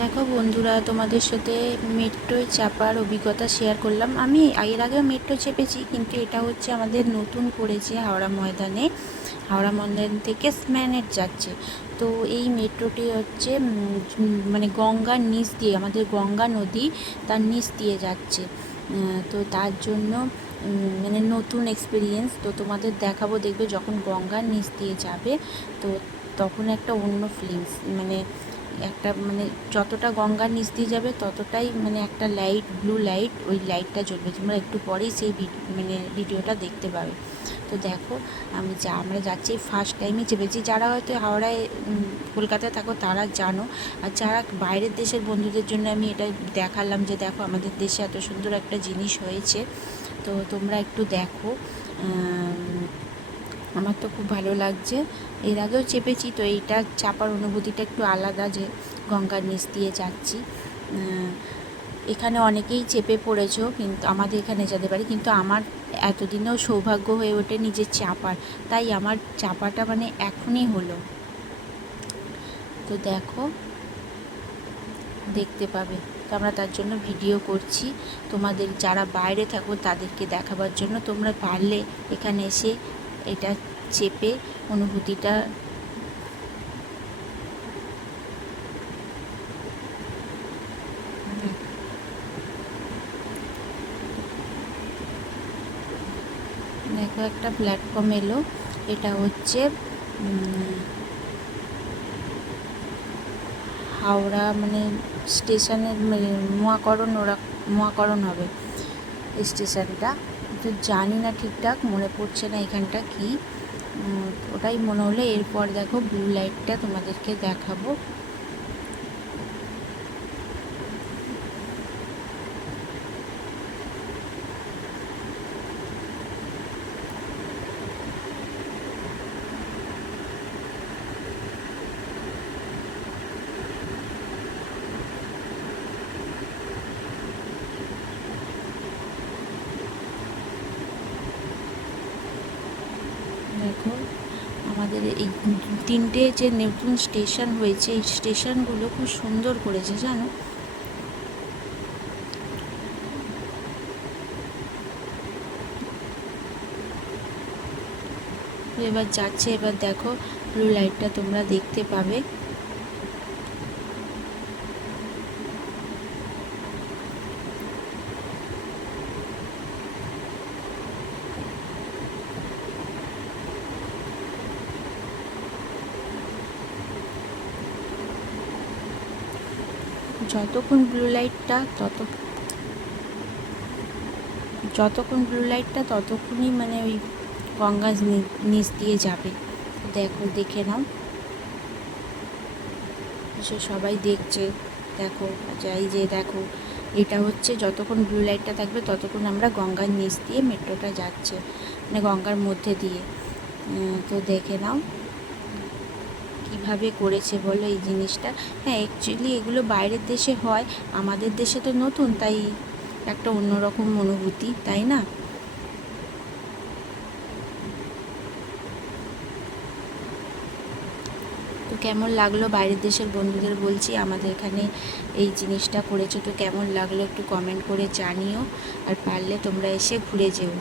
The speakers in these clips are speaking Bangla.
দেখো বন্ধুরা, তোমাদের সাথে মেট্রোয় চাপার অভিজ্ঞতা শেয়ার করলাম। আমি এর আগেও মেট্রো চেপেছি, কিন্তু এটা হচ্ছে আমাদের নতুন করেছে হাওড়া ময়দানে। হাওড়া ময়দান থেকে এসপ্ল্যানেড যাচ্ছে। তো এই মেট্রোটি হচ্ছে মানে গঙ্গার নিচ দিয়ে, আমাদের গঙ্গা নদী তার নিচ দিয়ে যাচ্ছে। তো তার জন্য মানে নতুন এক্সপিরিয়েন্স। তো তোমাদের দেখাবো, দেখবে যখন গঙ্গার নিচ দিয়ে যাবে তো তখন একটা অন্য ফিলিংস, মানে একটা মানে যতটা গঙ্গার নিচ দিয়ে যাবে ততটাই মানে একটা লাইট, ব্লু লাইট, ওই লাইটটা জ্বলবে। তোমরা একটু পরেই সেই মানে ভিডিওটা দেখতে পাবে। তো দেখো, আমরা যাচ্ছি, ফার্স্ট টাইমে চেপেছি। যারা হয়তো হাওড়ায় কলকাতায় থাকো তারা জানো, আর যারা বাইরের দেশের বন্ধুদের জন্য আমি এটা দেখালাম যে দেখো আমাদের দেশে এত সুন্দর একটা জিনিস হয়েছে। তো তোমরা একটু দেখো। আমার তো খুব ভালো লাগছে। এর আগেও চেপেছি, তো এইটা চাপার অনুভূতিটা একটু আলাদা, যে গঙ্গার নিচ দিয়ে যাচ্ছি। এখানে অনেকেই চেপে পড়েছো, কিন্তু আমাদের এখানে যেতে পারি, কিন্তু আমার এতদিনেও সৌভাগ্য হয়ে ওঠে নিজের চাপার। তাই আমার চাপাটা মানে এখনই হলো। তো দেখো, দেখতে পাবে। তো আমরা তার জন্য ভিডিও করছি, তোমাদের যারা বাইরে থাকো তাদেরকে দেখাবার জন্য। তোমরা পারলে এখানে এসে এটা চেপে অনুভূতিটা দেখো। একটা প্ল্যাটফর্ম এলো, এটা হচ্ছে হাওড়া মানে স্টেশনের মানে মহাকরণ হবে স্টেশনটা। তো জানি না, ঠিকঠাক মনে পড়ছে না এখানটা কি। ওটাই মনে হলো। এরপর দেখো ব্লু লাইটটা তোমাদেরকে দেখাবো। দেখো, আমাদের এই তিনটে যে নতুন স্টেশন হয়েছে, এই স্টেশনগুলো খুব সুন্দর করেছে জানো। এবার যাচ্ছে, এবার দেখো ব্লু লাইটটা তোমরা দেখতে পাবে। যতক্ষণ ব্লু লাইটটা ততক্ষণই মানে ওই গঙ্গা নিচ দিয়ে যাবে। দেখো, দেখে নাও। সে সবাই দেখছে, দেখো। আচ্ছা, এই যে দেখো, এটা হচ্ছে যতক্ষণ ব্লু লাইটটা থাকবে ততক্ষণ আমরা গঙ্গার নিচ দিয়ে মেট্রোটা যাচ্ছে, মানে গঙ্গার মধ্যে দিয়ে। তো দেখে নাও কীভাবে করেছে বলো এই জিনিসটা। হ্যাঁ, অ্যাকচুয়ালি এগুলো বাইরের দেশে হয়, আমাদের দেশে তো নতুন, তাই একটা অন্যরকম অনুভূতি, তাই না? তো কেমন লাগলো বাইরের দেশের বন্ধুদের বলছি, আমাদের এখানে এই জিনিসটা করেছো, তো কেমন লাগলো একটু কমেন্ট করে জানিও। আর পারলে তোমরা এসে ঘুরে যেও।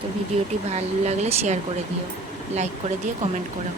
তো ভিডিওটি ভালো লাগলে শেয়ার করে দিও, লাইক করে দিয়ে কমেন্ট করো।